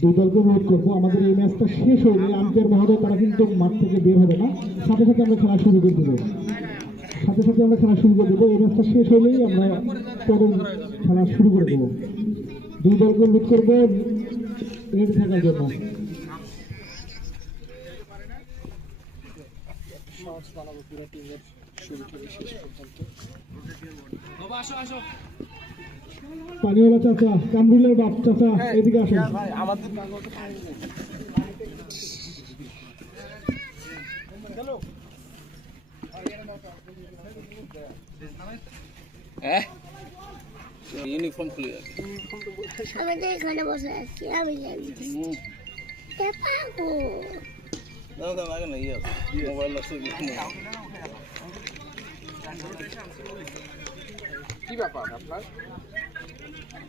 দুই দলকে অনুরোধ করবো আমাদের এই ম্যাচটা শেষ হলে আম্পায়ার মহোদয় তারা কিন্তু মাঠ থেকে বের হবে না, সাথে সাথে আমরা খেলা শুরু করে দেবো। এই ম্যাচটা শেষ হলেই আমরা পরের খেলা শুরু করে দেবো। দুই দলকে অনুরোধ করবো রেডি থাকার জন্য। পানিওয়ালা চাচা, কামরুলের বাপ চাচা, এদিকে আসেন। ইউনিফর্ম খুলে আমি তো এখানে বসে আছি, আমি জানি মোবাইল আছে কি ব্যাপার আপনার?